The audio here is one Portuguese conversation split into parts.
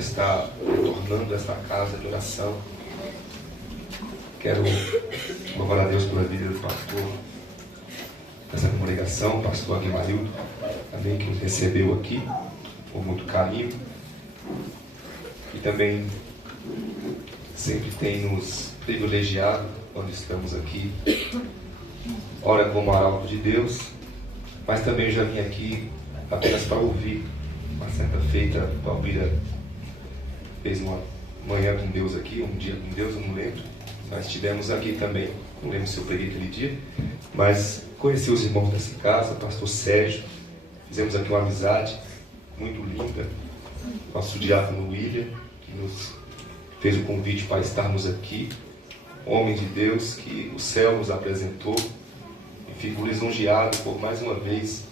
está retornando a esta casa de oração. Quero louvar a Deus pela vida do pastor dessa congregação, pastor Aguimarildo, também que nos recebeu aqui com muito carinho e também sempre tem nos privilegiado quando estamos aqui, ora como arauto de Deus, mas também já vim aqui apenas para ouvir. Uma certa feita, a Palmira fez uma manhã com Deus aqui, um dia com Deus, eu não lembro. Nós estivemos aqui também, não lembro se eu preguei aquele dia, mas conheci os irmãos dessa casa, pastor Sérgio, fizemos aqui uma amizade muito linda, nosso diácono William, que nos fez o convite para estarmos aqui, homem de Deus que o céu nos apresentou, e fico lisonjeado por mais uma vez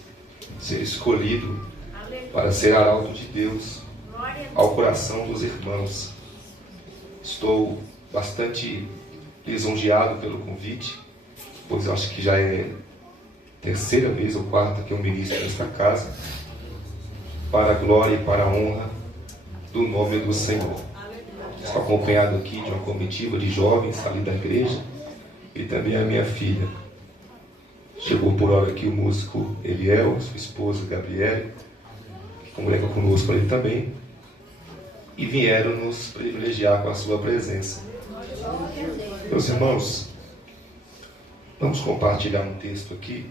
ser escolhido para ser arauto de Deus ao coração dos irmãos. Estou bastante lisonjeado pelo convite, pois acho que já é terceira vez ou quarta que eu ministro nesta casa, para a glória e para a honra do nome do Senhor. Estou acompanhado aqui de uma comitiva de jovens ali da igreja e também a minha filha. Chegou por hora aqui o músico Eliel, sua esposa Gabriela, que congrega conosco ali também, e vieram nos privilegiar com a sua presença. Meus irmãos, vamos compartilhar um texto aqui.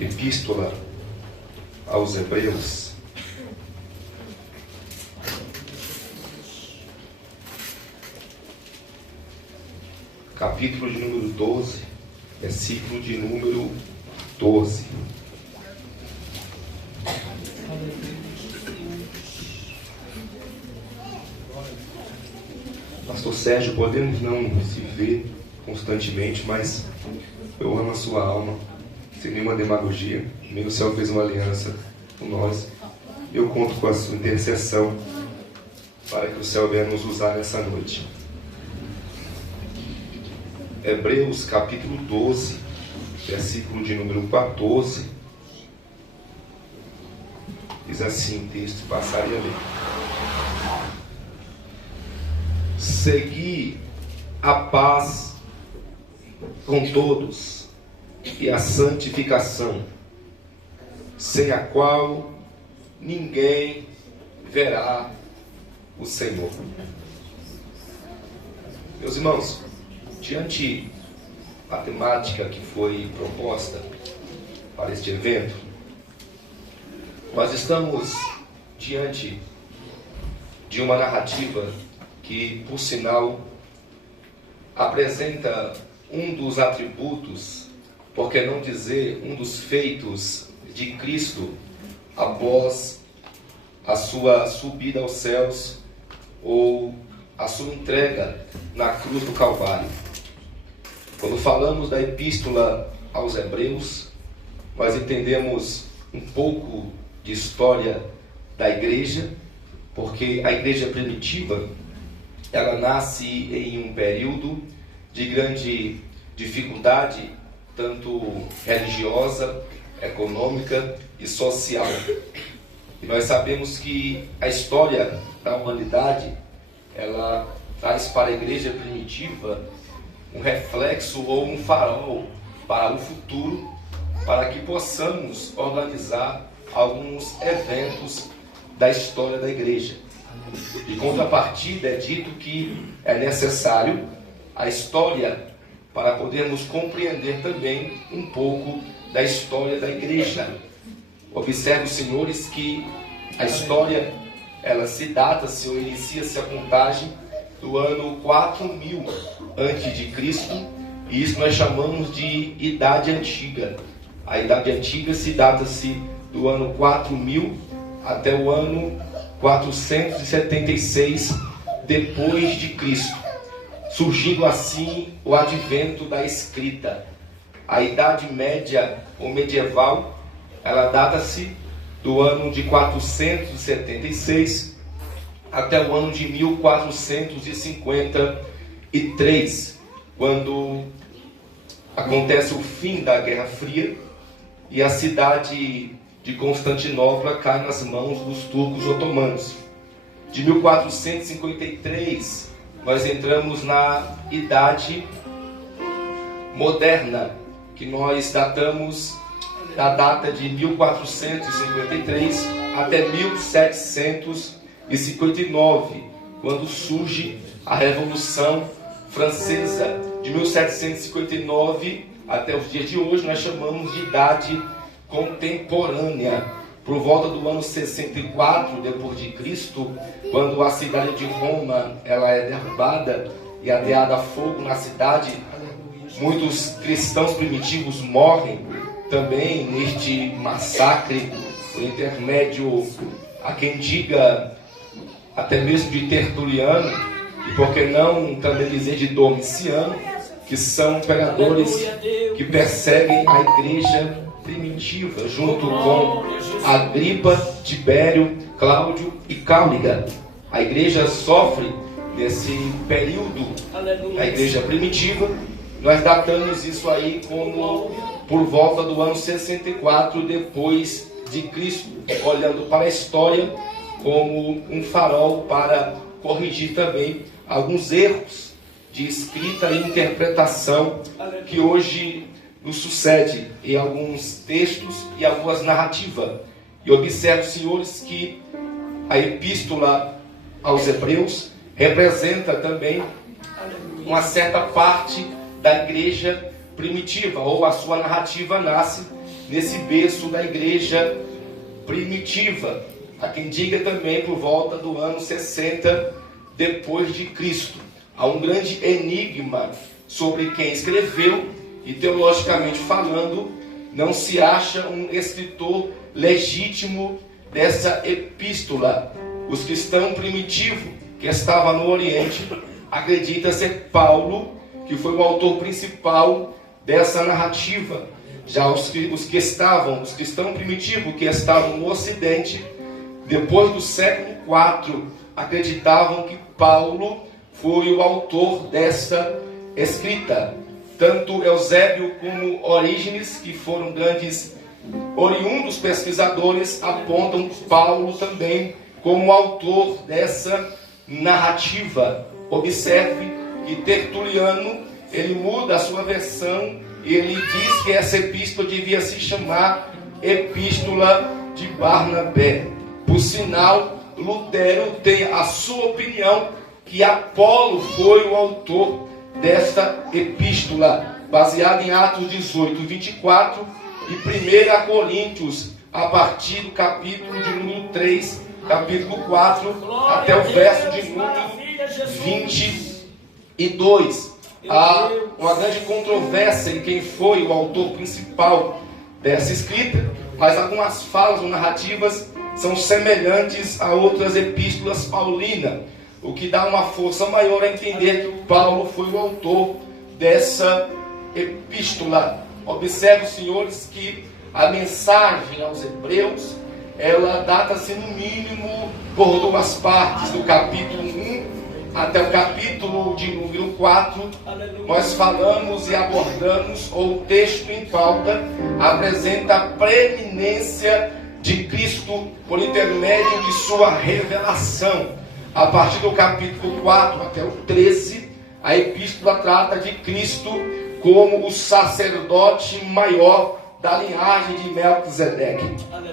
Epístola aos Hebreus, capítulo de número 12, versículo de número 12. Pastor Sérgio, podemos não se ver constantemente, mas eu amo a sua alma, sem nenhuma demagogia. O céu fez uma aliança com nós. Eu conto com a sua intercessão para que o céu venha nos usar nessa noite. Hebreus capítulo 12, versículo de número 14, diz assim o texto, passaria a ler. Segui a paz com todos e a santificação, sem a qual ninguém verá o Senhor. Meus irmãos, diante da temática que foi proposta para este evento, nós estamos diante de uma narrativa que, por sinal, apresenta um dos atributos, por que não dizer um dos feitos de Cristo após a sua subida aos céus ou a sua entrega na cruz do Calvário. Quando falamos da Epístola aos Hebreus, nós entendemos um pouco de história da igreja, porque a igreja primitiva, ela nasce em um período de grande dificuldade, tanto religiosa, econômica e social. E nós sabemos que a história da humanidade, ela traz para a igreja primitiva um reflexo ou um farol para o futuro, para que possamos organizar alguns eventos da história da igreja. De contrapartida, é dito que é necessário a história para podermos compreender também um pouco da história da igreja. Observe, senhores, que a história, ela se data-se ou inicia-se a contagem do ano 4000 antes de Cristo, e isso nós chamamos de Idade Antiga. A Idade Antiga se data-se do ano 4000 até o ano 476 depois de Cristo, surgindo assim o advento da escrita. A Idade Média ou medieval, ela data-se do ano de 476 até o ano de 1453, quando acontece o fim da Guerra Fria e a cidade de Constantinopla cai nas mãos dos turcos otomanos. De 1453, nós entramos na Idade Moderna, que nós datamos da data de 1453 até 1759, quando surge a Revolução Francesa. De 1759 até os dias de hoje, nós chamamos de Idade Contemporânea. Por volta do ano 64 depois de Cristo, quando a cidade de Roma ela é derrubada e ateada a fogo na cidade, muitos cristãos primitivos morrem também neste massacre, por intermédio, a quem diga, até mesmo de Tertuliano, e por que não também dizer de Domiciano, que são imperadores que perseguem a igreja primitiva, junto com Agripa, Tibério, Cláudio e Cálliga. A igreja sofre nesse período, a igreja primitiva. Nós datamos isso aí como por volta do ano 64 depois de Cristo, olhando para a história como um farol para corrigir também alguns erros de escrita e interpretação que hoje nos sucede em alguns textos e algumas narrativas. E observe, senhores, que a epístola aos Hebreus representa também uma certa parte da igreja primitiva, ou a sua narrativa nasce nesse berço da igreja primitiva. Há quem diga também por volta do ano 60 depois de Cristo. Há um grande enigma sobre quem escreveu, e teologicamente falando, não se acha um escritor legítimo dessa epístola. Os cristãos primitivos que estavam no Oriente acreditam ser Paulo, que foi o autor principal dessa narrativa. Já os cristãos primitivos que estavam no Ocidente, depois do século IV, acreditavam que Paulo foi o autor dessa escrita. Tanto Eusébio como Orígenes, que foram grandes oriundos pesquisadores, apontam Paulo também como autor dessa narrativa. Observe que Tertuliano, ele muda a sua versão e ele diz que essa epístola devia se chamar Epístola de Barnabé. Por sinal, Lutero tem a sua opinião que Apolo foi o autor desta epístola, baseada em Atos 18, 24 e 1 Coríntios, a partir do capítulo de número 3, capítulo 4, até o verso de número 22. Há uma grande controvérsia em quem foi o autor principal dessa escrita, mas algumas falas ou narrativas são semelhantes a outras epístolas paulinas, o que dá uma força maior a entender que Paulo foi o autor dessa epístola. Observe, senhores, que a mensagem aos Hebreus, ela data-se no mínimo por duas partes, do capítulo 1 até o capítulo de número 4. Nós falamos e abordamos, ou o texto em pauta apresenta a preeminência de Cristo por intermédio de sua revelação. A partir do capítulo 4 até o 13, a epístola trata de Cristo como o sacerdote maior da linhagem de Melquisedeque.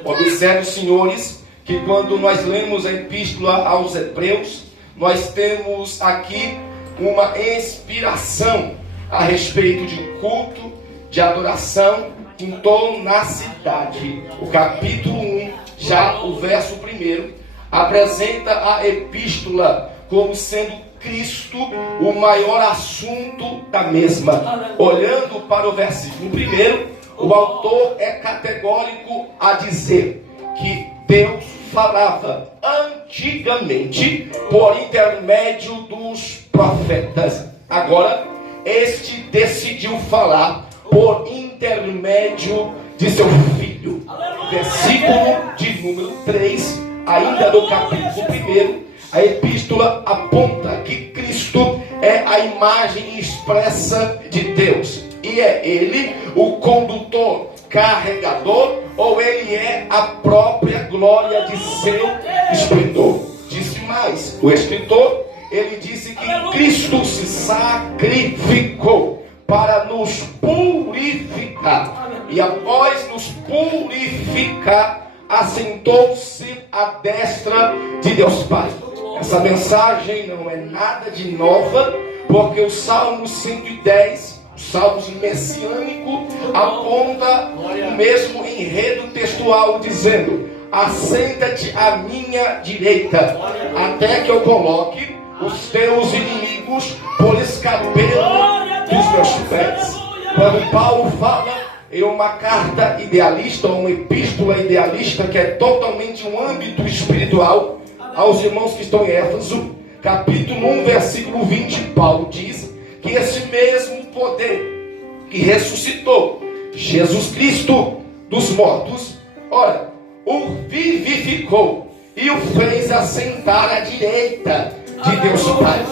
Observe, senhores, que quando nós lemos a epístola aos Hebreus, nós temos aqui uma inspiração a respeito de culto, de adoração em torno na cidade. O capítulo 1, já o verso 1, apresenta a epístola como sendo Cristo o maior assunto da mesma. Olhando para o versículo 1, o autor é categórico a dizer que Deus falava antigamente por intermédio dos profetas. Agora, este decidiu falar por intermédio de seu Filho. Versículo de número 3, ainda do capítulo 1, a epístola aponta que Cristo é a imagem expressa de Deus. E é Ele o condutor carregador, ou ele é a própria glória de seu esplendor. Disse mais, o escritor, ele disse que Cristo se sacrificou para nos purificar, e após nos purificar, assentou-se à destra de Deus Pai. Essa mensagem não é nada de nova, porque o Salmo 110, o Salmo messiânico, aponta o mesmo enredo textual, dizendo: assenta-te à minha direita, até que eu coloque os teus inimigos por escabelo dos meus pés. Quando Paulo fala em uma carta idealista, uma epístola idealista, que é totalmente um âmbito espiritual, aos irmãos que estão em Éfeso, capítulo 1, versículo 20, Paulo diz que esse mesmo poder que ressuscitou Jesus Cristo dos mortos, ora, o vivificou e o fez assentar à direita de Deus Pai.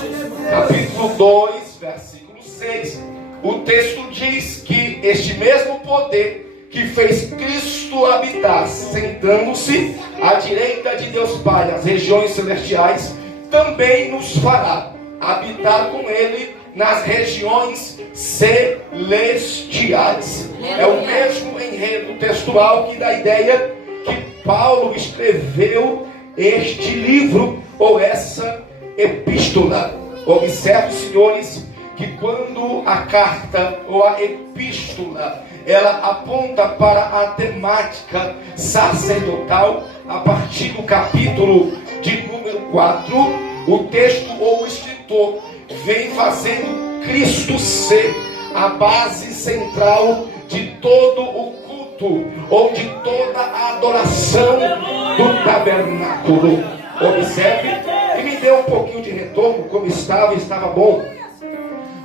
Capítulo 2, versículo 6, o texto diz que este mesmo poder que fez Cristo habitar, sentando-se à direita de Deus Pai, nas regiões celestiais, também nos fará habitar com Ele nas regiões celestiais. É o mesmo enredo textual que dá a ideia que Paulo escreveu este livro, ou essa epístola. Observe, senhores, que quando a carta ou a epístola ela aponta para a temática sacerdotal, a partir do capítulo de número 4, o texto ou o escritor vem fazendo Cristo ser a base central de todo o culto ou de toda a adoração do tabernáculo. Observe, e me dê um pouquinho de retorno, como estava bom.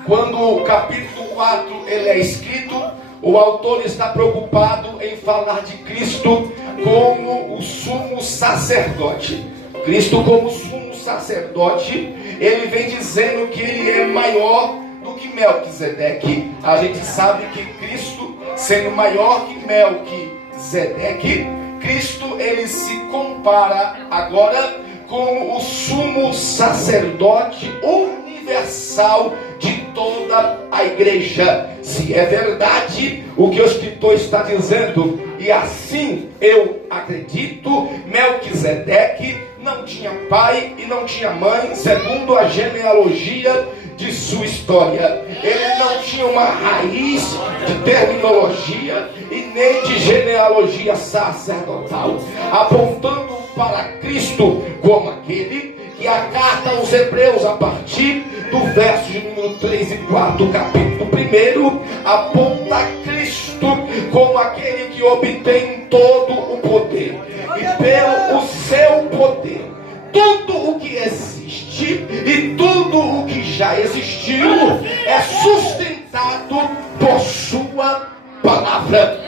Quando o capítulo 4 ele é escrito, o autor está preocupado em falar de Cristo como o sumo sacerdote. Cristo como sumo sacerdote, ele vem dizendo que ele é maior do que Melquisedeque. A gente sabe que Cristo, sendo maior que Melquisedeque, Cristo ele se compara agora como o sumo sacerdote universal de toda a igreja. Se é verdade o que o escritor está dizendo, e assim eu acredito, Melquisedeque não tinha pai e não tinha mãe, segundo a genealogia de sua história. Ele não tinha uma raiz de terminologia e nem de genealogia sacerdotal, apontando para Cristo como aquele que a carta aos Hebreus, a partir do verso de número 3 e 4 do capítulo 1, aponta a Cristo como aquele que obtém todo o poder, e pelo o seu poder tudo o que existe e tudo o que já existiu é sustentado por sua palavra.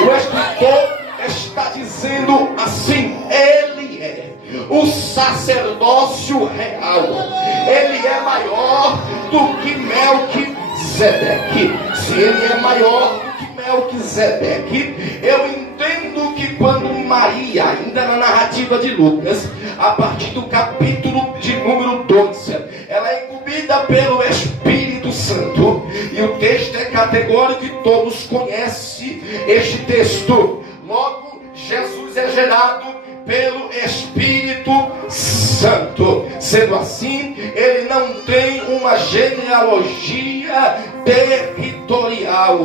O escritor está dizendo assim: ele é o sacerdócio real, ele é maior do que Melquisedeque. Se ele é maior do que Melquisedeque, eu entendo que quando Maria, ainda na narrativa de Lucas, a partir do capítulo de número 12, ela é incumbida pelo Espírito Santo, e o texto é categórico e todos conhecem este texto. Logo, Jesus é gerado pelo Espírito Santo. Sendo assim, ele não tem uma genealogia territorial.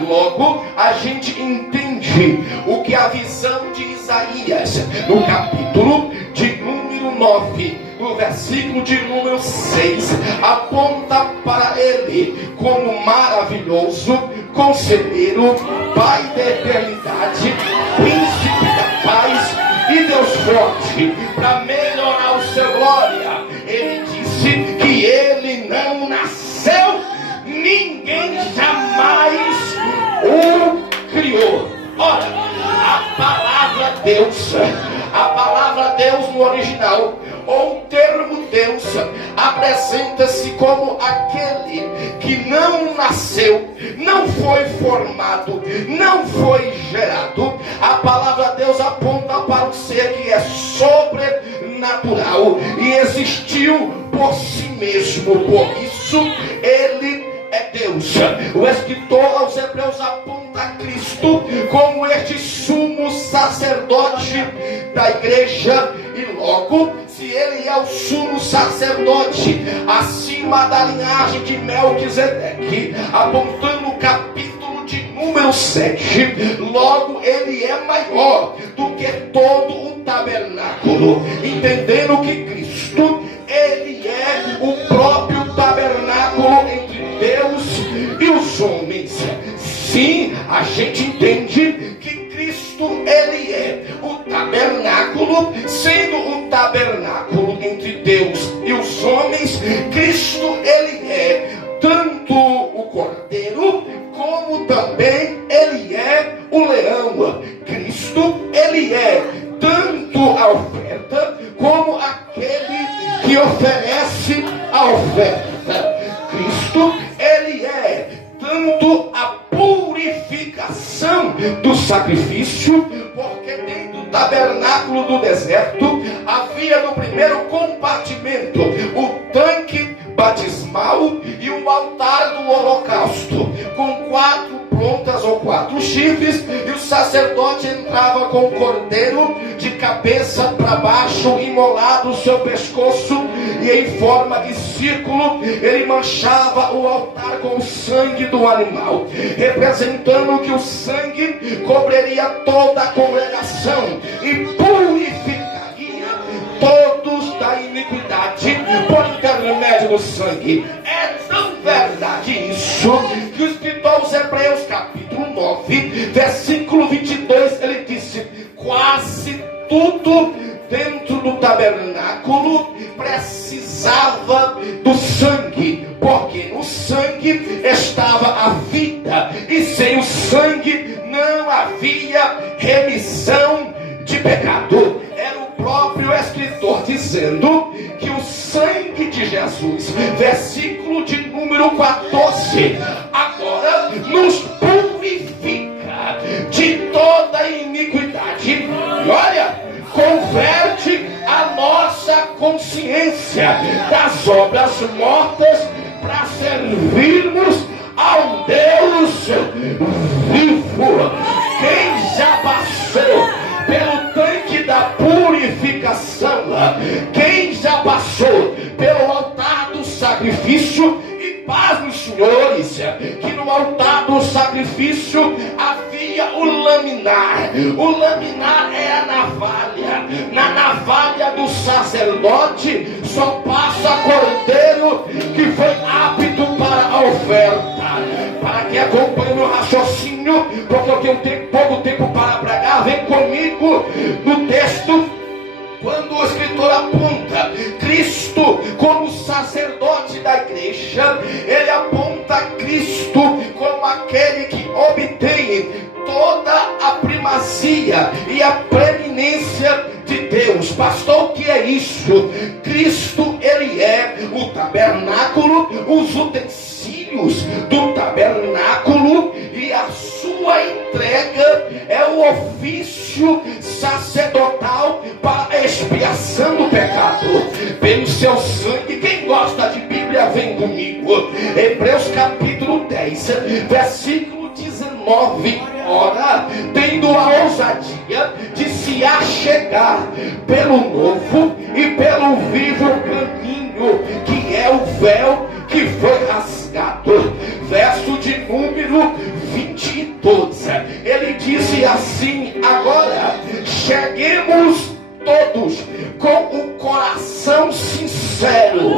Logo, a gente entende o que a visão de Isaías, no capítulo de número 9, no versículo de número 6, aponta para ele como maravilhoso, conselheiro, Pai da eternidade, príncipe da paz e Deus forte, para melhorar o seu glória. Ele disse que ele não nasceu, ninguém jamais o criou. Ora, a palavra Deus no original, ou o termo Deus apresenta-se como aquele que não nasceu, não foi formado, não foi gerado. A palavra de Deus aponta para um ser que é sobrenatural e existiu por si mesmo. Por isso ele é Deus. O escritor aos Hebreus aponta a Cristo como este sumo sacerdote da igreja, e logo, se ele é o sumo sacerdote acima da linhagem de Melquisedeque, apontando o capítulo de número 7, logo ele é maior do que todo o tabernáculo, entendendo que Cristo, ele é o próprio tabernáculo entre Deus e os homens. Sim, a gente entende que Cristo, ele é o tabernáculo, sendo o tabernáculo entre Deus e os homens. Cristo, ele é tanto o cordeiro, como também ele é o leão. Cristo, ele é tanto a oferta, como aquele que oferece a oferta. Cristo, ele é tanto a purificação do sacrifício, porque dentro do tabernáculo do deserto havia no primeiro compartimento o tanque batismal e o altar do holocausto, com 4 pontas ou 4 chifres, e o sacerdote entrava com o cordeiro de cabeça para baixo, imolado o seu pescoço, e em forma de círculo ele manchava o altar com o sangue do animal, representando que o sangue cobriria toda a congregação e purificaria todos da iniquidade por intermédio do sangue. É tão verdade isso que o escritor aos Hebreus capítulo 9 versículo 22, ele disse: quase tudo dentro do tabernáculo precisava do sangue, porque no sangue estava a vida, e sem o sangue não havia remissão de pecado. Era o próprio escritor dizendo que o sangue de Jesus, versículo de número 14, agora nos purifica de toda iniquidade. Olha, converte a nossa consciência das obras mortas para servirmos ao Deus vivo. Quem já passou pelo tanque da purificação, quem já passou pelo altar do sacrifício, e pasmem, senhores, que no altar do sacrifício havia o laminar. O laminar é a navalha. Na navalha do sacerdote só passa cordeiro que foi apto para a oferta. Para que acompanhe o meu raciocínio, porque eu tenho pouco tempo para pregar, vem comigo no texto. Quando o escritor aponta Cristo como sacerdote da igreja, ele aponta Cristo como aquele que obtém toda a primazia e a preeminência de Deus. Pastor, o que é isso? Cristo, ele é o tabernáculo, os utensílios do tabernáculo, e a sua entrega é o ofício sacerdotal para a expiação do pecado pelo seu sangue. Quem gosta de Bíblia, vem comigo. Hebreus capítulo 10 versículo 19. Ora, tendo a ousadia de se achegar pelo novo e pelo vivo caminho, que é o véu que foi rasgado. Verso de número 22, ele disse assim: agora cheguemos todos com o coração sincero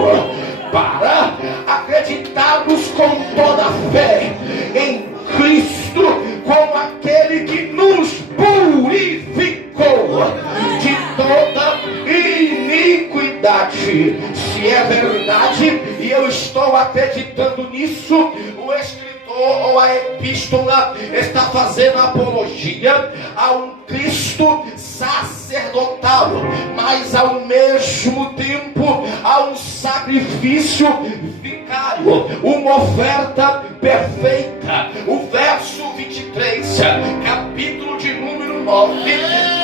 para acreditarmos com toda a fé em Cristo como aquele que nos purificou de toda iniquidade. Se é verdade, e eu estou acreditando nisso, o escritor ou a epístola está fazendo apologia a um Cristo sacerdotal, mas ao mesmo tempo a um sacrifício vicário, uma oferta perfeita. O verso 23, capítulo de número 9,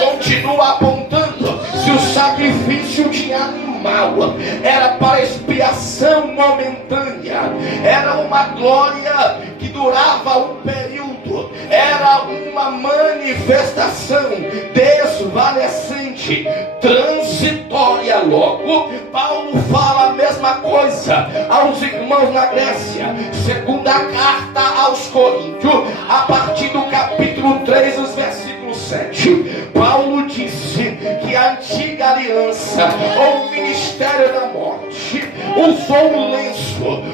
continua apontando: se o sacrifício de animal era para expiação momentânea, era uma glória que durava um período, era uma manifestação desvanecente, transitória. Logo, Paulo fala a mesma coisa aos irmãos na Grécia. Segunda carta aos Coríntios, a partir do capítulo 3, os versículos 7, Paulo disse que a antiga aliança, ou o ministério da morte, usou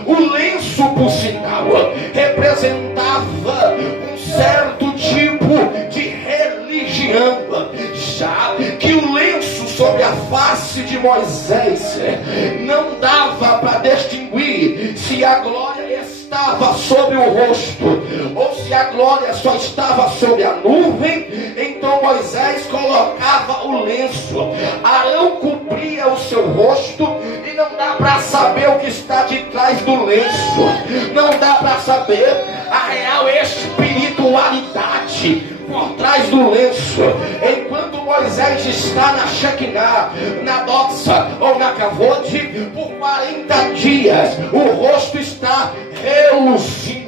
o lenço por sinal, representava um certo tipo de religião, já que o lenço sobre a face de Moisés não dava para distinguir se a glória estava sobre o rosto ou se a glória só estava sobre a nuvem. Então Moisés colocava o lenço, Arão cobria o seu rosto, e não dá para saber o que está de trás do lenço, não dá para saber a real espiritualidade por trás do lenço. Enquanto Moisés está na Shekinah, na doxa ou na Kavod, por 40 dias o rosto está reluzindo.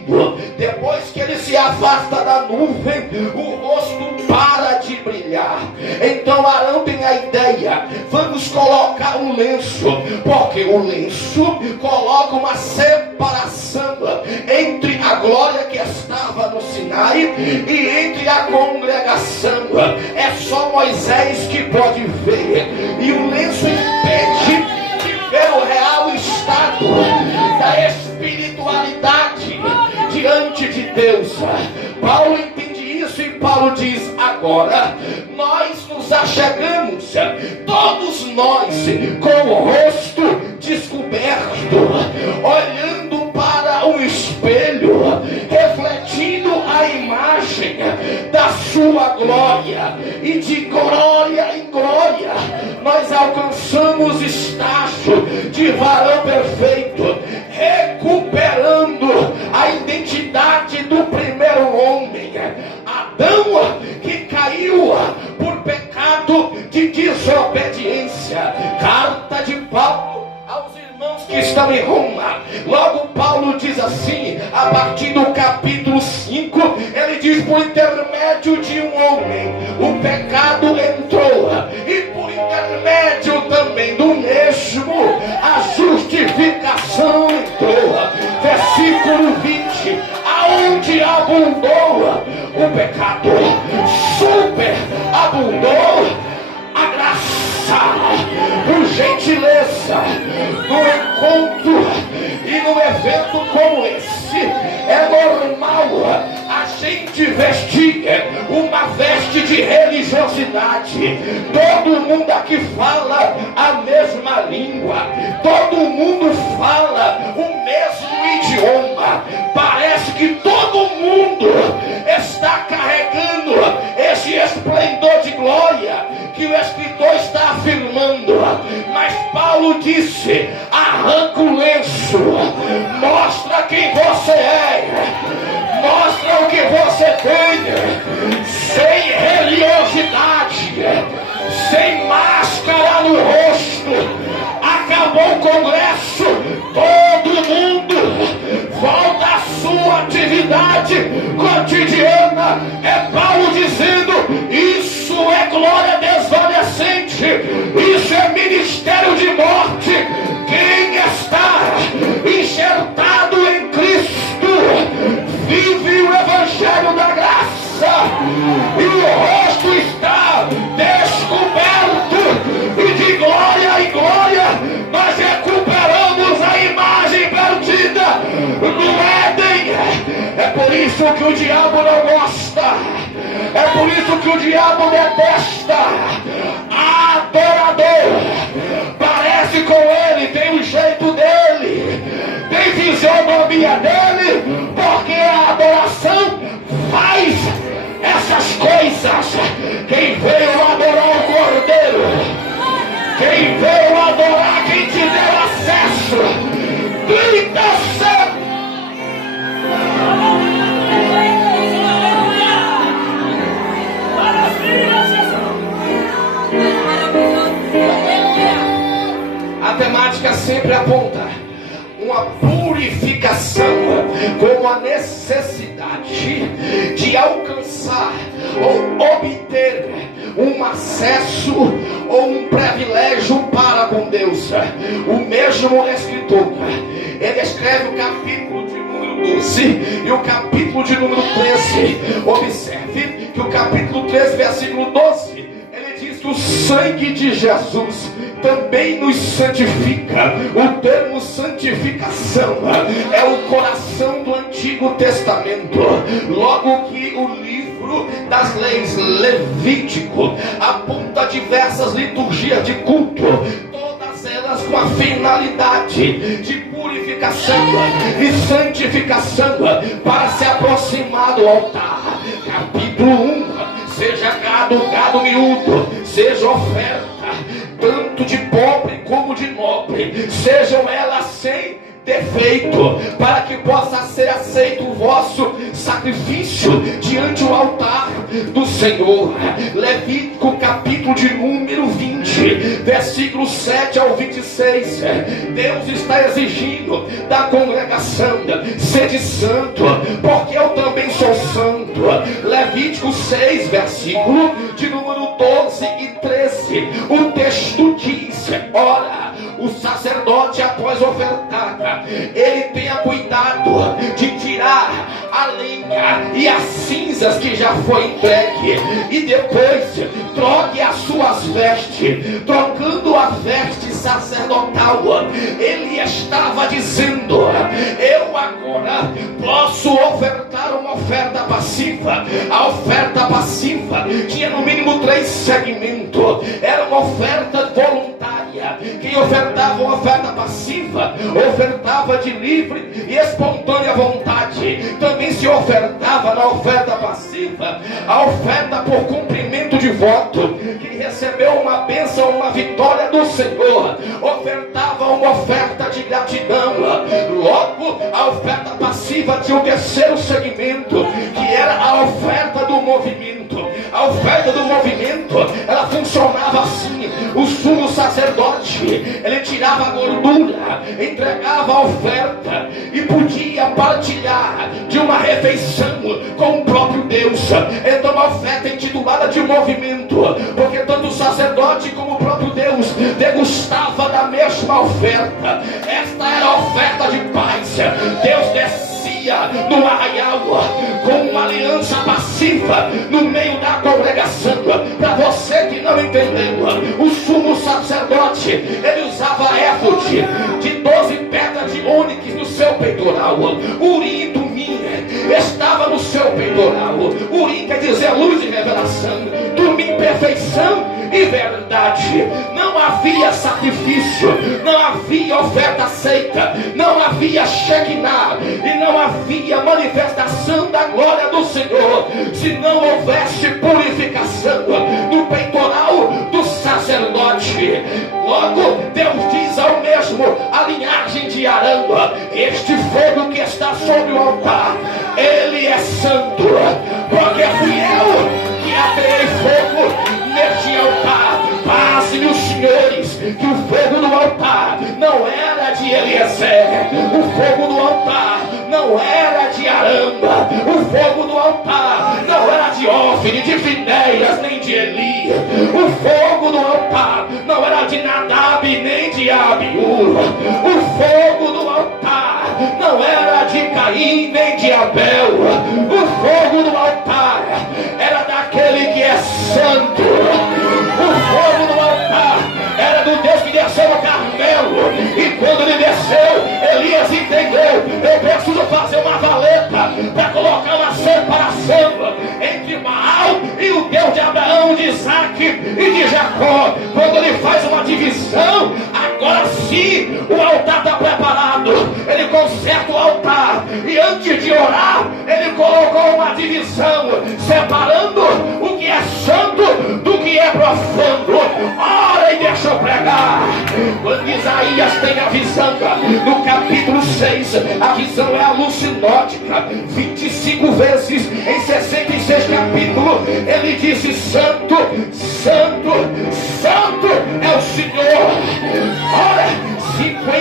Depois que ele se afasta da nuvem, o rosto para de brilhar. Então Arão tem a ideia: vamos colocar um lenço, porque o lenço coloca uma separação entre a glória que estava no Sinai e entre a congregação. É só Moisés que pode ver, e o lenço impede de ver o real estado da espiritualidade diante de Deus. Paulo entende isso, e Paulo diz: agora nós nos achegamos, todos nós, com o rosto descoberto, olhando para um espelho, refletindo a imagem da sua glória, e de glória em glória nós alcançamos estágio de varão perfeito, recuperando a identidade do primeiro homem, Adão, que caiu por pecado de desobediência. Carta de Paulo aos irmãos que estão em Roma. Logo Paulo diz assim, a partir do capítulo 5, ele diz: por intermédio de um homem o pecado entrou, e por intermédio também do mesmo a justificação entrou. Versículo 20: aonde abundou o pecado, superabundou a graça. Por gentileza, no encontro e no evento como esse, é normal a gente vestir uma veste de religiosidade. Todo mundo aqui fala a mesma língua, todo mundo fala o mesmo idioma. Parece que todo mundo está carregando esse esplendor de glória que o escritor está afirmando. Mas Paulo disse: arranca o lenço, mostra quem você é, mostra o que você tem, sem religiosidade, sem máscara no rosto. Acabou o congresso, todo mundo volta à sua atividade cotidiana. É Paulo dizendo: isso é glória desvanecente, isso é ministério de morte. Quem está enxertado em Cristo vive o evangelho da graça, e o rosto está descoberto, e de glória em glória nós recuperamos a imagem perdida no Éden. É por isso que o diabo não gosta, é por isso que o diabo detesta adorador. Parece com ele, tem o jeito dele, tem fisionomia dele, porque a adoração faz essas coisas. Quem veio adorar o Cordeiro, quem veio adorar quem te deu sempre aponta uma purificação como a necessidade de alcançar ou obter um acesso ou um privilégio para com Deus. O mesmo escritor, ele escreve o capítulo de número 12 e o capítulo de número 13. Observe que o capítulo 13, versículo 12, ele diz que o sangue de Jesus também nos santifica. O termo santificação é o coração do Antigo Testamento. Logo que o livro das leis Levítico aponta diversas liturgias de culto, todas elas com a finalidade de purificação e santificação para se aproximar do altar. Capítulo 1: seja gado miúdo, seja oferta tanto de pobre como de nobre, sejam elas sem defeito, para que possa ser aceito o vosso sacrifício diante do altar do Senhor. Levítico capítulo de número 20, versículo 7 ao 26. Deus está exigindo da congregação: sede santo, porque eu também sou santo. Levítico 6, versículo de número 12 e 13. O texto diz: ora, o sacerdote, após ofertar, ele tenha cuidado de tirar a lenha e as cinzas que já foi entregue, e depois troque as suas vestes. Trocando a veste sacerdotal, ele estava dizendo: eu agora posso ofertar uma oferta passiva. A oferta passiva tinha no mínimo 3 segmentos. Era uma oferta voluntária. Quem ofertava uma oferta passiva ofertava de livre e espontânea vontade. Também se ofertava na oferta passiva a oferta por cumprimento de voto. Quem recebeu uma bênção, uma vitória do Senhor, ofertava uma oferta de gratidão. Logo, a oferta passiva tinha o terceiro segmento, que era a oferta do movimento. A oferta do movimento, ela funcionava assim: o sumo sacerdote, ele tirava a gordura, entregava a oferta e podia partilhar de uma refeição com o próprio Deus. Então a oferta é intitulada de movimento, porque tanto o sacerdote como o próprio Deus degustava da mesma oferta. Esta era a oferta de paz. Deus descia no arraial com uma aliança passiva no meio da congregação. Para você que não entendeu, o sumo sacerdote, ele usava éfode de 12 pedras de ônix no seu peitoral. Urim e Tumim estava no seu peitoral. Urim quer dizer luz e revelação, Tumim perfeição e verdade. Não havia sacrifício, não havia oferta aceita, não havia Shekinah e não havia manifestação da glória do Senhor se não houvesse purificação no peitoral do sacerdote. Logo, Deus diz ao mesmo a linhagem de Arão: este fogo que está sobre o altar, ele é santo, porque fui eu que ateei fogo neste altar. Passem os senhores que o fogo do altar não era de Eliezer, o fogo do altar não era de Aramba, o fogo do altar não era de Ofni, de Finéias, nem de Eli. O fogo do altar não era de Nadab, nem de Abiú. O fogo do altar não era de Caim, nem de Abel. O fogo do altar era daquele que é santo. O fogo do altar era do Deus que desceu no Carmelo. E quando ele desceu, Elias entendeu: eu preciso fazer uma valeta para colocar uma separação entre Baal e o Deus de Abraão, de Isaac e de Jacó. Quando ele faz uma divisão, agora sim o altar está preparado. Ele conserta o altar e antes de orar, ele colocou uma divisão, separando o que é santo do que é profano. Ora e deixa eu pregar. Quando Isaías tem a visão, no capítulo 6, a visão é alucinótica. 25 vezes em 66 capítulos, ele disse: santo, santo, santo é o Senhor. Ora, 50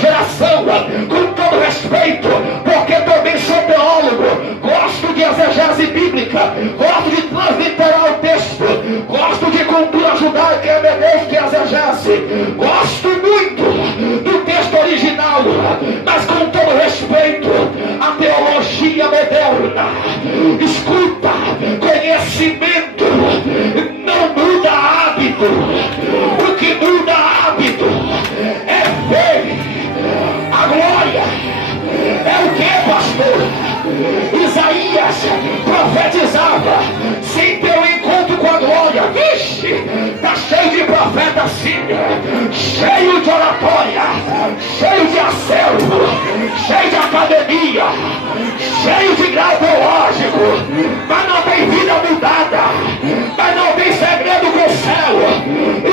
geração, com todo respeito, porque também sou teólogo, gosto de exegese bíblica, gosto de transliterar o texto, gosto de cultura judaica, hermenêutica e exegese, gosto muito do texto original, mas com todo respeito, a teologia moderna, escuta, conhecimento não muda hábito. O que muda hábito é ver a glória. É o que, pastor? Isaías profetizava sem ter um encontro com a glória. Vixe, está cheio de profeta assim, cheio de oratória, cheio de acervo, cheio de academia, cheio de grau teológico, mas não tem vida mudada, mas não tem segredo com o céu.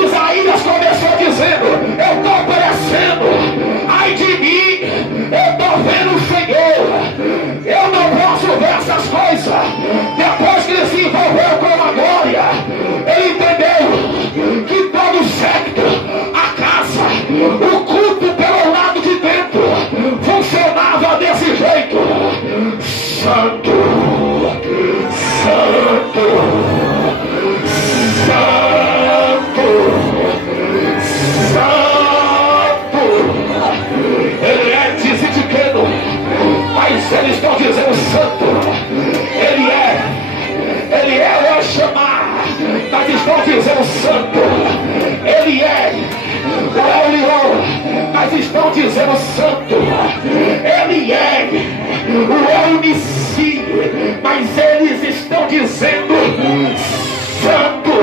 Isaías começou dizendo: eu estou perecendo, ai de mim, eu estou vendo o Senhor, eu não posso ver essas coisas. Depois que ele se envolveu com a glória, ele entendeu que todo secto, a casa, o culto pelo lado de dentro funcionava desse jeito. Santo, santo, santo, santo. Ele é desindiqueno, mas eles estão dizendo santo. Ele é o chamar, mas estão dizendo santo. Ele é o Elion, mas estão dizendo santo. Ele é o Eunici, mas eles estão dizendo santo.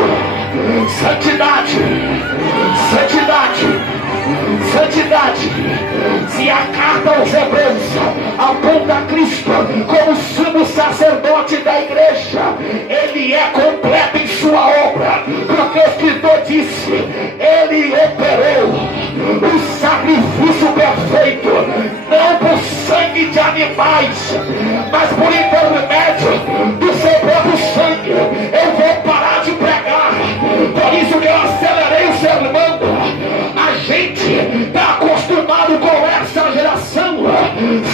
Santidade, santidade, santidade. Se a carta aos Hebreus aponta a Cristo como sumo sacerdote da igreja, ele é completo em sua obra, porque o escritor disse: ele operou o sacrifício perfeito, não por sangue de animais, mas por intermédio do seu próprio sangue. Eu vou parar de pregar, por isso que eu acelerei o sermão. A gente está acostumado com essa geração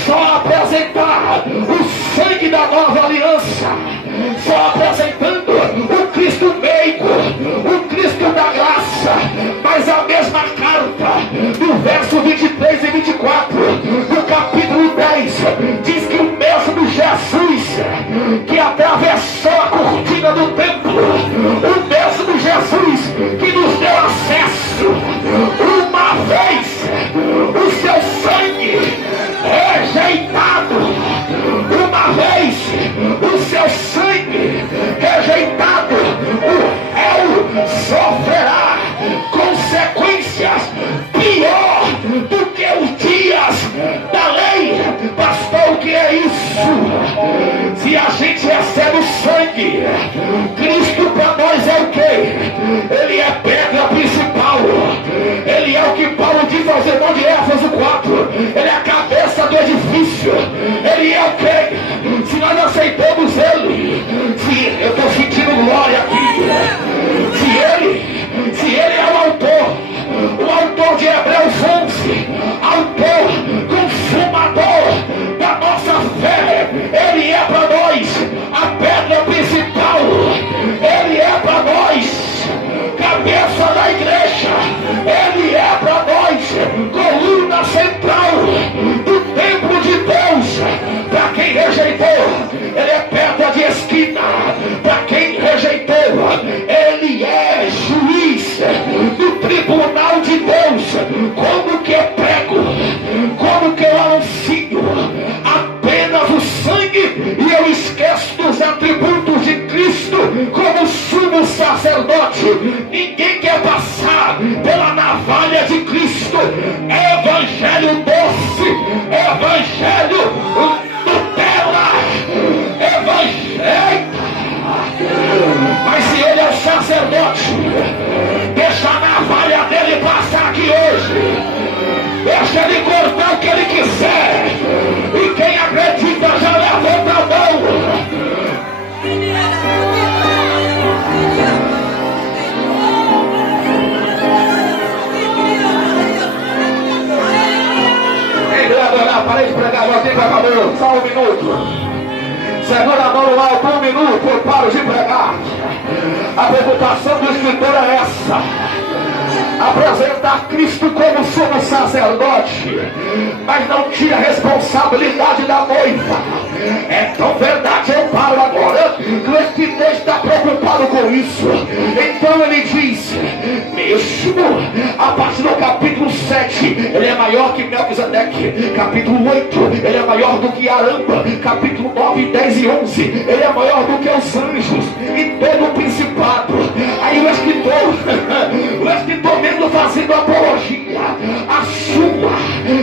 só apresentar o sangue da nova aliança, só apresentando o Cristo meigo, o Cristo da graça. Mas a mesma carta, do verso 23 e 24 do capítulo 10, diz que o mesmo Jesus que atravessou a cortina do templo, o mesmo Jesus que nos deu acesso uma vez, o seu sangue rejeitado, uma vez o seu sangue rejeitado, o réu sofrerá consequências pior do que os dias da lei. Pastor, o que é isso? Se a gente recebe o sangue, Cristo para nós é o quê? Ele é pedra principal, ele é o que Paulo diz aos irmãos de Éfeso 4, ele é a cabeça do edifício. Ele é o quê? Se nós aceitamos ele, se eu estou sentindo glória aqui, se ele é o autor de Hebreus 11, autor, consumador da nossa fé, ele é para nós a pedra principal, ele é para nós cabeça da igreja, ele é para nós coluna central do templo de Deus. Para quem rejeitou, ele é pedra de esquina. Para quem rejeitou, ele é juiz do tribunal de Deus. Como que eu prego, como que eu anuncio apenas o sangue e eu esqueço dos atributos de Cristo como sumo sacerdote. Ninguém quer passar pela navalha de Cristo. Evangelho doce, evangelho Nutella, evangelho. Mas se ele é o sacerdote, deixa a navalha dele passar aqui hoje, deixa ele cortar o que ele quiser, e quem acredita já levanta a mão. de adorar, parei de pregar, agora tem que acabar. Só um minuto. Segura a mão no alto, um minuto, eu paro de pregar. A preocupação do escritor é essa: apresentar Cristo como sumo sacerdote, mas não tira a responsabilidade da noiva. É tão verdade, eu paro agora, que o escritor está preocupado com isso. Então ele diz, mesmo a partir do capítulo 7, ele é maior que Melquisedeque. Capítulo 8, ele é maior do que Arão. Capítulo 9, 10 e 11, ele é maior do que os anjos e todo o principado. Aí o escritor mesmo fazendo apologia a sua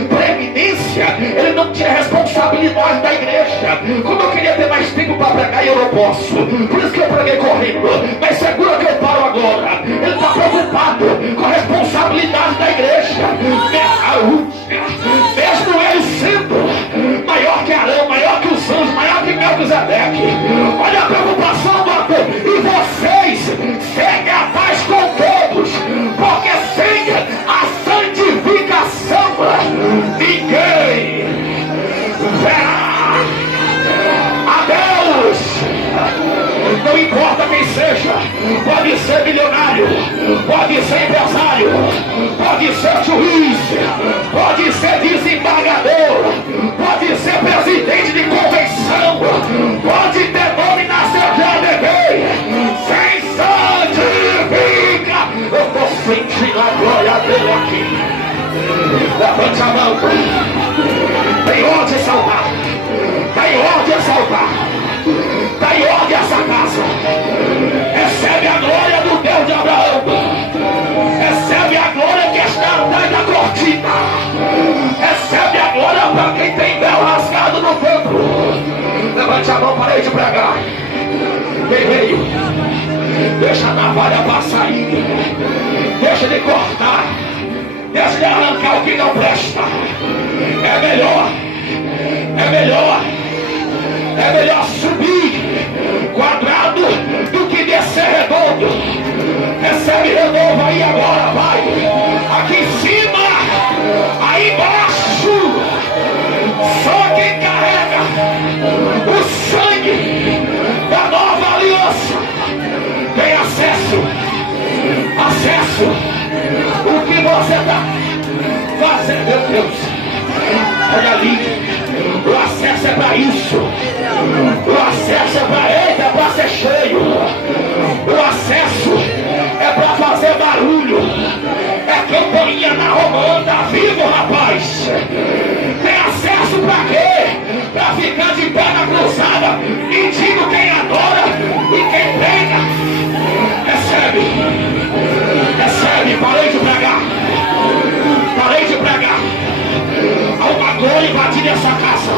preeminência, ele não tinha responsabilidade da igreja. Como eu queria ter mais tempo para pregar e eu não posso, por isso que eu preguei correndo, mas segura que eu paro agora. Ele está preocupado com a responsabilidade da igreja, mesmo ele sendo maior que Arão, maior que os anjos, maior que Melquisedeque. Olha a preocupação do ator. E vocês seguem a paz com todos, porque sem a santificação ninguém verá a Deus. Não importa quem seja, pode ser milionário, pode ser empresário, pode ser juiz, pode ser desembargador, pode ser presidente de convenção, pode ter nome na CGDB, sem santifica. Eu estou sentindo a glória dele aqui. Levante a mão. Tem onde salvar, tem onde salvar. Está em ordem essa casa. Recebe a glória do Deus de Abraão. Recebe a glória que está atrás da cortina. Recebe a glória para quem tem véu rasgado no templo. Levante a mão, parei de pregar. Quem veio? Deixa a navalha passar aí. Deixa ele cortar. Deixa ele arrancar o que não presta. É melhor. É melhor. É melhor subir quadrado do que descer redondo. Recebe renovo aí agora, vai. Aqui em cima, aí embaixo. Só quem carrega o sangue da nova aliança tem acesso. Acesso. O que você está fazendo, meu Deus? Olha ali. O acesso é para isso. O acesso é para eita, é para ser cheio. O acesso é para fazer barulho. É campainha na romanda, vivo, rapaz. Tem acesso para quê? Para ficar de pé na cruzada, medindo quem adora e quem prega. Recebe. Recebe, parei de pregar. Parei de pregar. Há uma glória invadindo essa casa.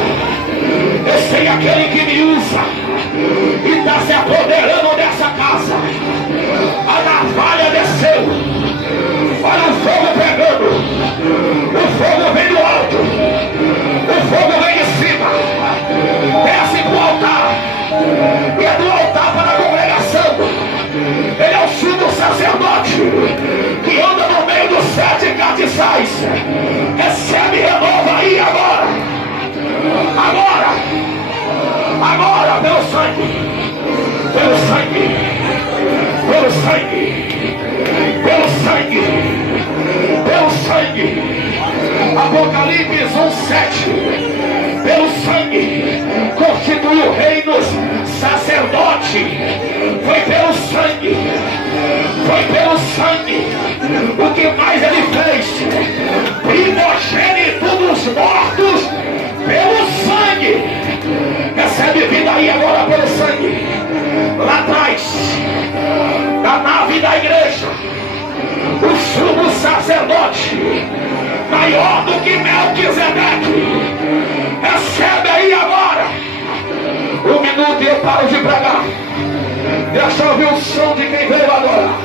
Eu sei aquele que me usa e está se apoderando dessa casa. A navalha desceu. Olha o fogo pegando. O fogo vem do alto. O fogo vem de cima. Desce para o altar. E é do altar para a congregação. Ele é o sumo sacerdote que anda no meio dos 7 castiçais. Recebe renovo aí agora. Agora. Agora, pelo sangue. Pelo sangue. Pelo sangue. Pelo sangue. Pelo sangue. Apocalipse 1:7. Pelo sangue constituiu reinos, sacerdote. Foi pelo sangue. Foi pelo sangue. O que mais ele fez? Primogênito dos mortos pelo sangue. Recebe vida aí agora pelo sangue. Lá atrás, na nave da igreja, o sumo sacerdote, maior do que Melquisedeque. Recebe aí agora. 1 minuto e eu paro de pregar. Deixa eu ouvir o som de quem veio adorar.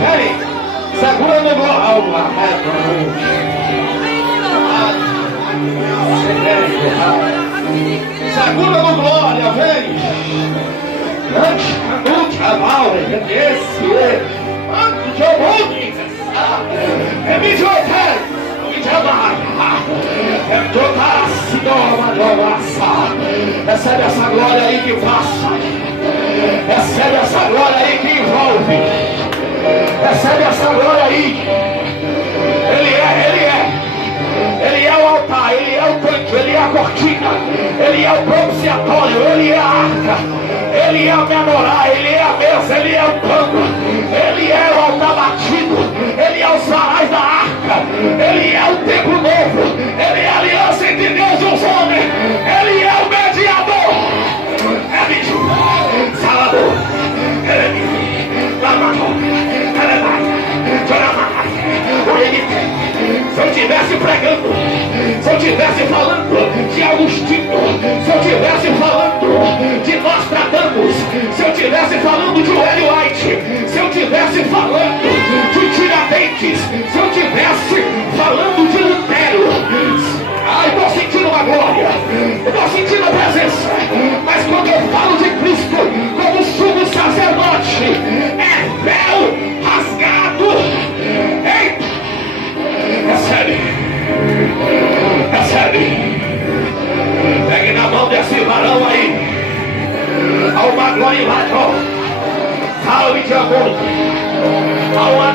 Vem. Segura no gol. Alma. Recebe essa glória aí que passa. Recebe essa glória aí que envolve. Recebe essa glória aí. Ele é o altar, ele é o tanque, ele é a cortina, ele é o propiciatório, ele é a arca, ele é a menorá, ele é a mesa, ele é o pano, ele é o altar batido, ele é os varais da arca, ele é o templo novo, ele é a aliança entre Deus e os homens, ele é o mediador. Salvador, se eu estivesse pregando, se eu estivesse falando de Agostinho, se eu estivesse falando de Nostradamus, se eu estivesse falando de Hélio White, se eu estivesse falando de Tiradentes, se eu estivesse falando de Lutero, estou sentindo uma glória, estou sentindo a presença, mas quando eu falo de Cristo como sumo sacerdote, é véu rasgado. Eita! Recebe. Pegue na mão desse varão aí. Há uma glória invasão. Salve de amor.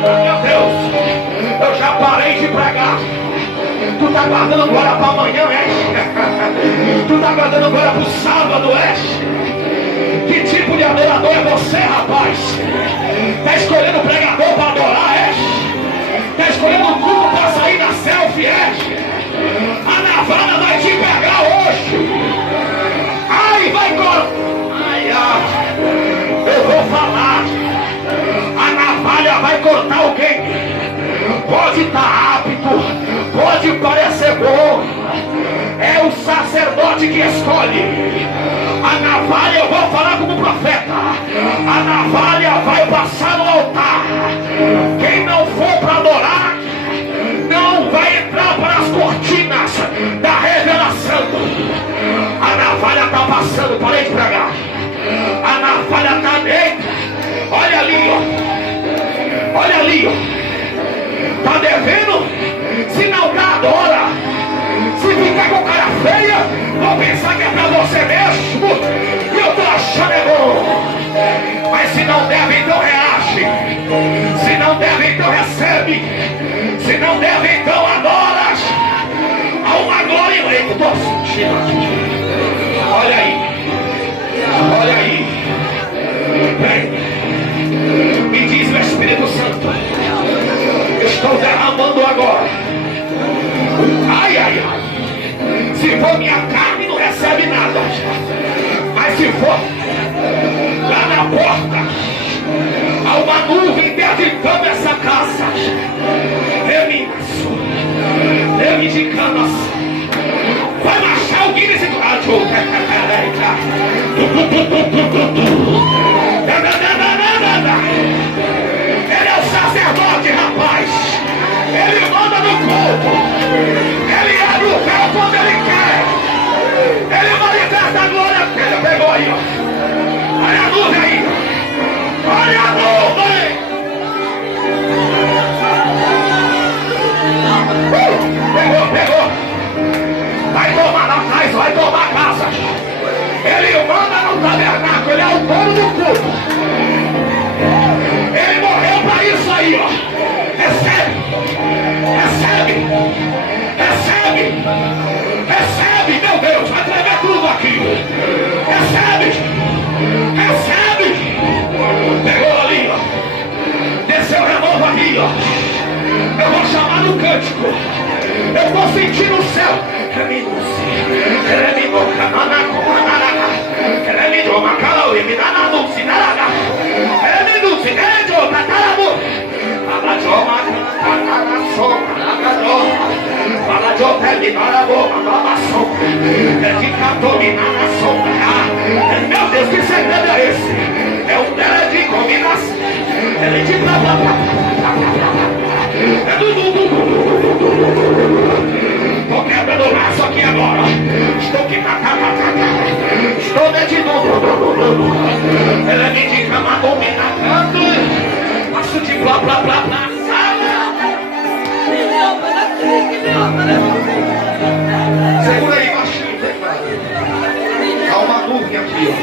Meu Deus, eu já parei de pregar. Tu tá guardando glória para amanhã, é? Tu tá guardando glória pro sábado, é? Que tipo de adorador é você, rapaz? Tá escolhendo pregador para adorar, é? Tá escolhendo um culto para sair da selfie, é? A navalha vai te pegar hoje. Ai, vai cortar. Eu vou falar. A navalha vai cortar alguém. Pode estar apto, pode parecer bom. É o sacerdote que escolhe. A navalha, eu vou falar como profeta. A navalha vai passar no altar. Quem não for para adorar, não vai entrar para as cortinas da revelação. A navalha está passando, parei de pregar. A navalha está dentro. Olha ali, ó. Olha ali, ó. Está devendo? Se não dá, adora. Se ficar com cara feia, vou pensar que é pra você mesmo. E eu tô achando é bom. Mas se não deve, então reage. Se não deve, então recebe. Se não deve, então adora. Há uma glória em eu tô sentindo aqui. Olha aí. Olha aí. Vem. Me diz o Espírito Santo. Estou derramando agora. Ai, ai, ai. Se for minha carne, não recebe nada. Mas se for lá na porta, há uma nuvem interditando essa casa. Remi de camas. Vai marchar alguém nesse rádio. Ele é o sacerdote, rapaz. Ele manda no corpo. Ele abre o pé quando ele quer. Ele manifesta a glória dele. Pegou aí, ó. Olha a nuvem aí. Olha a nuvem. Pegou. Vai tomar na casa, vai tomar a casa. Ele manda no tabernáculo. Ele é o dono do culto. Ele morreu pra isso aí, ó. Recebe, meu Deus, vai tremer tudo aqui. Recebe. Pegou ali, ó. Desceu o renovo ali, ó. Eu vou chamar no cântico. Eu estou sentindo o céu. Meu Deus, que segredo é esse? É um dela de combinação. Ele de blá blá blá. É estou quebrando o laço aqui agora. Estou que estou metido. Ele me indica uma dominacando. Blá, blá, blá, blá. Segura aí, baixinho, teclado. Há uma nuvem aqui, ó.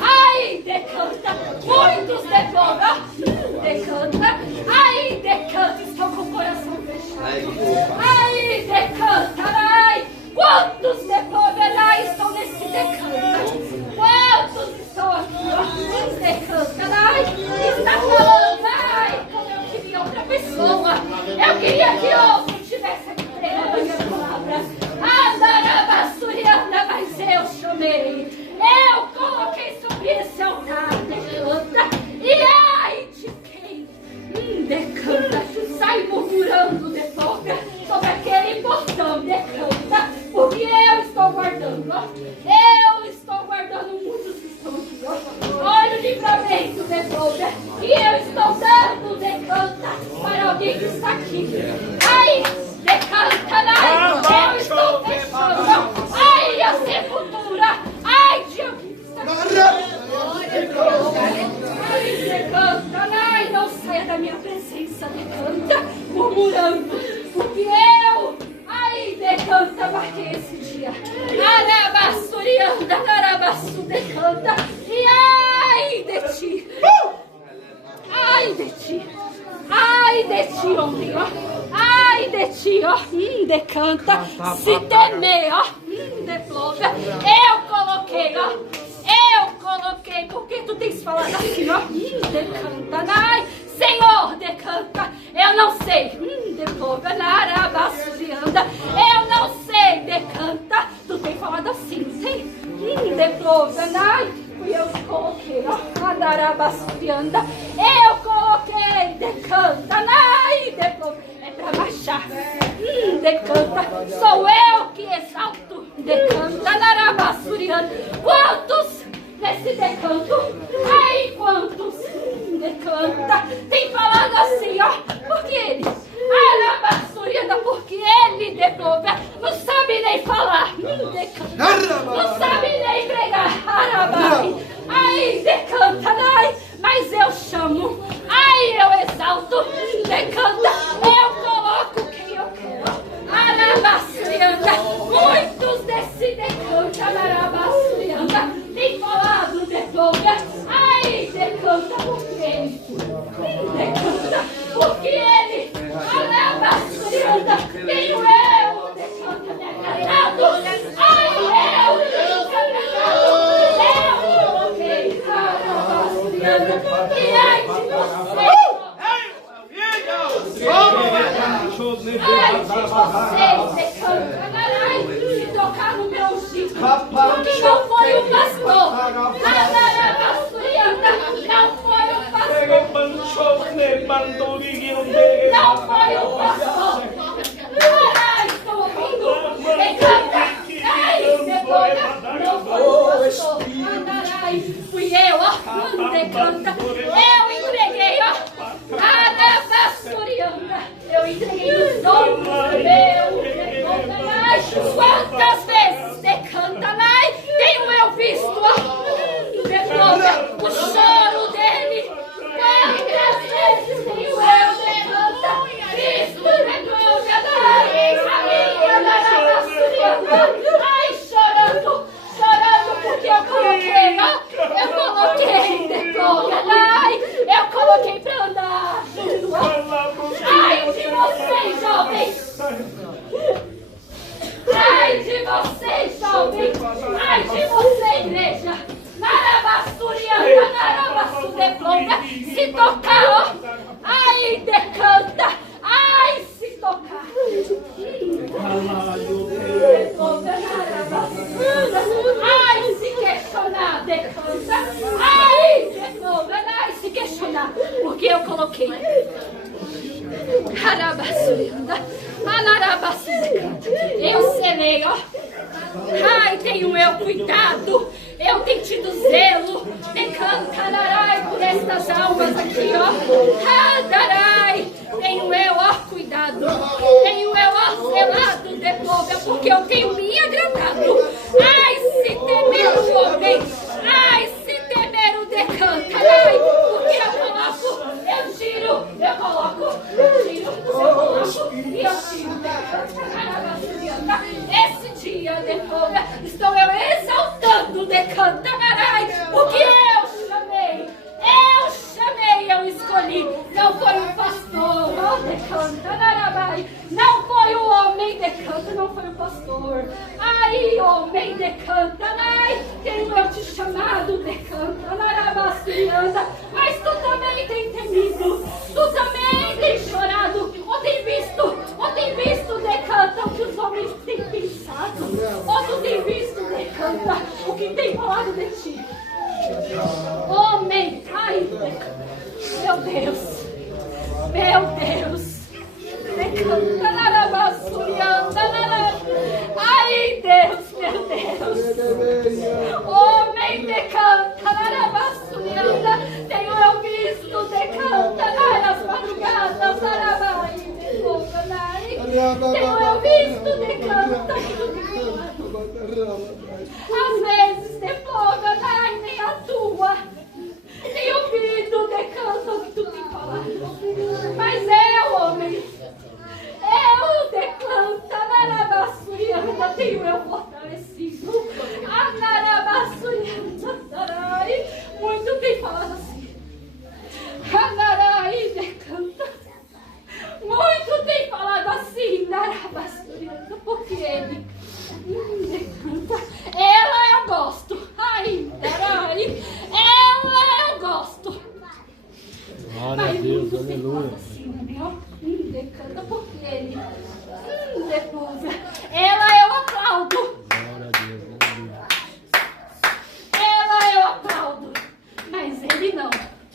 Ai, decanta, muitos decanta, decanta, ai, decanta, estou com o coração fechado. Ai, decanta, ai, quantos decantará estão nesse decanta? Quantos estão aqui, ó, decanta, ai, está falando, ai, como eu queria outra pessoa, eu queria que outro tivesse aqui pregando a minha palavra. Andarabasturiana, mas eu chamei. Eu coloquei sobre esse altar, decanta. E ai de quem decanta, sai murmurando de boca sobre aquele botão, decanta. Porque eu estou guardando, ó. Eu estou guardando muitos que estão aqui, ó. Olha o livramento de boca. E eu estou dando decanta para alguém que está aqui. Ai, decanta, ai, eu estou fechando. Ai, a sepultura. Ai, de alguém que está aqui. Ai, decanta, ai, não saia da minha presença, decanta, murmurando. Porque eu, ai, decanta, marquei esse dia. Arabassurianda, arabassu, decanta. E ai de ti. Ai de ti. Ai de ti, homem, ó. Ai de ti, ó. Decanta. Se temer, ó. Deploga. Eu coloquei coloquei, ó. Eu coloquei, porque tu tens falado assim, ó. Decanta, ai, Senhor, decanta. Eu não sei. Depoga, narabasurianda. Eu não sei, decanta. Tu tens falado assim, não sei? Depoga, ai. Fui eu que coloquei, ó. Narabasurianda. Eu coloquei, decanta, ai, depoga. É pra baixar. Decanta. Sou eu que exalto. Decanta, narabasurianda. Quantos nesse decanto? Ai, quantos? Decanta. Tem falado assim, ó. Porque ele, arabasurianda, porque ele, decanta, não sabe nem falar. Decanta. Não sabe nem pregar. Arabai. Ai, decanta, ai. Mas eu chamo. Ai, eu exalto. Decanta. Eu coloco quem eu quero. Arabasurianda. Muitos desse decanta, arabasurianda, tem falado, decanta. Ai, decanta, porque ele. Decanta, porque ele. Arabasurianda. Tenho eu, decanta, decantado. Ai, eu, decantado. Eu coloquei, arabasurianda. E ai de você. Ai de vocês, decanta, se tocar no meu ungido, porque não foi o pastor, não foi o pastor, não foi o pastor. Ai, estou ouvindo, decanta, ai, decanta, não foi o pastor. Ai, fui eu, ó, decanta, eu entreguei, ó. Eu entreguei os dons meu, decantanai. Quantas vezes, decantanai, tenho eu visto o choro dele. Quantas vezes tenho eu, decanta, visto, decantanai, ai, chorando, porque eu coloquei, ó, eu coloquei, decantanai, eu coloquei pra andar. Ai de vocês, jovens! Ai de vocês, jovens! Ai de você, igreja! Narabasturianda, narabastudeploga! Se tocar, ó! Ai, decanta! Ai, se tocar! Ai, se questionar, decanta! Ai, decanta! Ai, se questionar! Porque eu coloquei. Eu selei, ó. Ai, tenho eu cuidado. Eu tenho tido zelo. Decantarai por estas almas aqui, ó. Darai. Tenho eu, ó, cuidado. Tenho eu, ó, zelado, depois, porque eu tenho me agradado. Ai, se temer o homem. Ai, se temer o decantarai. Porque eu coloco, eu tiro, eu coloco, eu tiro, eu coloco e eu tiro. Esse dia, depois, estou eu exaltando, decantarai, porque eu escolhi. Não foi o pastor, ó, decantarai. Não foi o homem, decanta, não foi o pastor. Ai, homem, decantarai. Tenho eu te chamado, decantarai, mas tu também tem temido. Tu também tem chorado. Ou tem visto, decanta, o que os homens têm pensado. Ou tu tem visto, decanta, o que tem falado de ti. Homem, ai, meu Deus, decanta, narabasurianda, ai, Deus, meu Deus, homem, decanta, narabasurianda, tenho eu visto, decanta, nas madrugadas, narabai, tenho eu visto, decanta, às vezes, depoga, nem a tua. Tenho ouvido, decanta o que tu tem falado. Mas eu, homem, eu decanta, narabasurianda, tenho eu fortalecido. A narabasurianda, narai, muito tem falado assim. A narai, decanta. Muito tem falado assim, narabasurianda, porque ele decanta. Ela eu gosto. decanta, porque ele devolve. Ela eu aplaudo. Ela eu aplaudo. Mas ele não.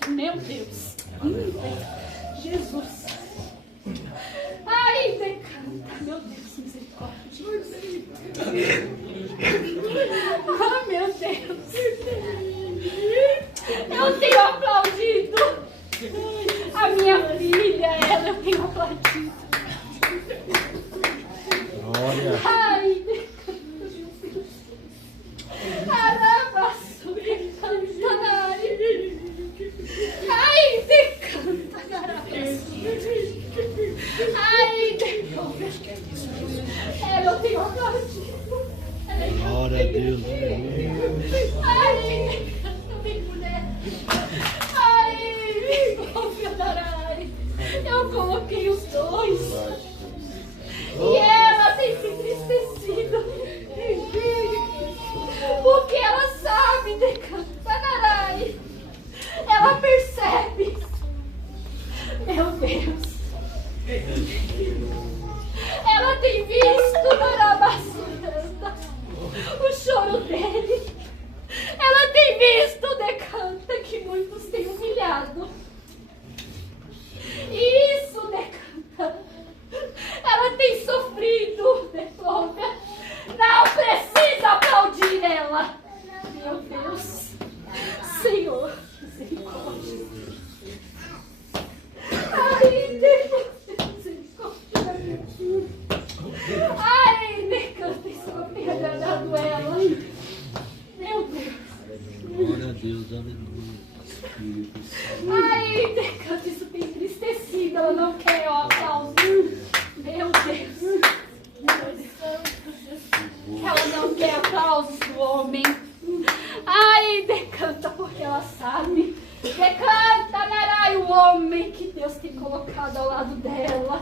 Meu Deus. Jesus. Ai, decanta. Meu Deus, misericórdia. Ah, meu Deus. Eu tenho aplaudido. A minha filha, ela eu tenho aplaudido. Glória. Ai, decanta, meu Deus. Arabaçuri, cantarai. Ai, decanta, arabaçuri. Ai, decanta. Ela eu tenho aplaudido. Glória a Deus. Ai, decanta, minha mulher. Ai, confionarai. Eu coloquei os dois. E ela tem se entristecido. Porque ela sabe, decantanarai. Ela percebe. Meu Deus. Ela tem visto Narabaçuranda, o choro dele. Ela tem visto, decanta, que muitos têm humilhado. Isso, decanta. Ela tem sofrido, decanta. Não precisa aplaudir ela. Meu Deus. Senhor, misericórdia. Ai, Deus, misericórdia. Ai, decanta, isso não tem agradado ela. Meu Deus. Glória a Deus, aleluia. Ai, decanta, isso tem entristecido. Ela não quer o aplauso. Meu Deus. Meu Deus. Ela não quer aplausos do homem. Ai, decanta, porque ela sabe. Decanta, Narai, o homem que Deus tem colocado ao lado dela.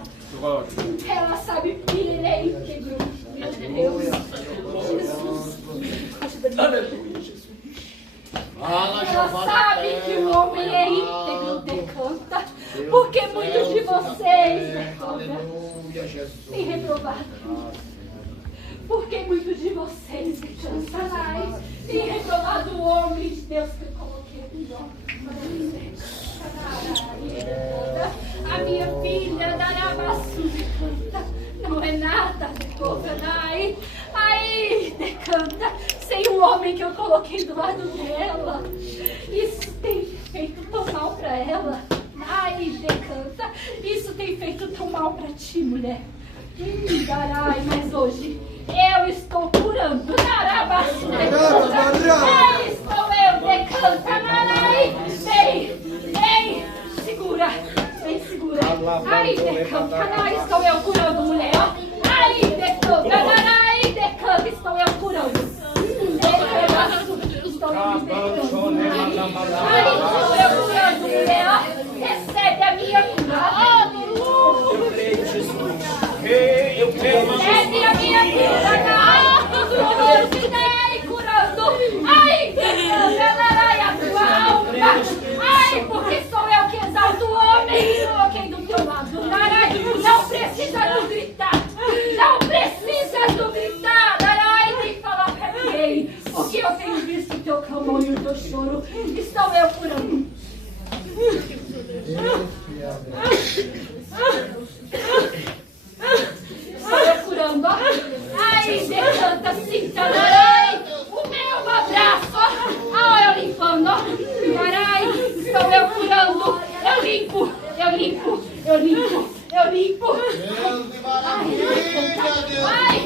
Ela sabe que ele é íntegro. Meu Deus. Jesus. Aleluia, Jesus. Ela sabe que o homem é íntegro, decanta. Porque muitos de vocês, decanta, têm reprovado. Porque muitos de vocês, decanta, têm reprovado o homem de Deus que eu coloquei aqui, ó. A minha filha, Darabassu, decanta, não é nada, decanta. Ai, decanta, sem o homem que eu coloquei do lado dela. Isso tem feito tão mal pra ela. Ai, decanta, isso tem feito tão mal pra ti, mulher. Darai, mas hoje eu estou curando. Darabassu, decanta. Estou eu, decanta, Narai. Vem, segura. Vem, segura. Ai, decanta, Narai, estou eu curando, mulher. Ai, decanta, Narai, decanta, estou eu curando. Estou eu curando. Ai, estou eu curando, mulher. Recebe a minha cura. Eu creio. Recebe a minha cura. Curando. Ai, decanta, Narai, a tua alma. Ai, porque sou eu que exalto o homem. Coloquei do teu lado, Narai. Não precisa nos gritar. Não precisa nos gritar, Narai. Tem que falar pra ninguém. Porque eu tenho visto o teu clamor e o teu choro. Estou eu curando. Estou eu curando, ó. Ai, decanta, sinta, Narai. O meu abraço, ó. Eu limpando, ó. Narai, estou eu curando. Eu limpo. Ai, decanta. Ai.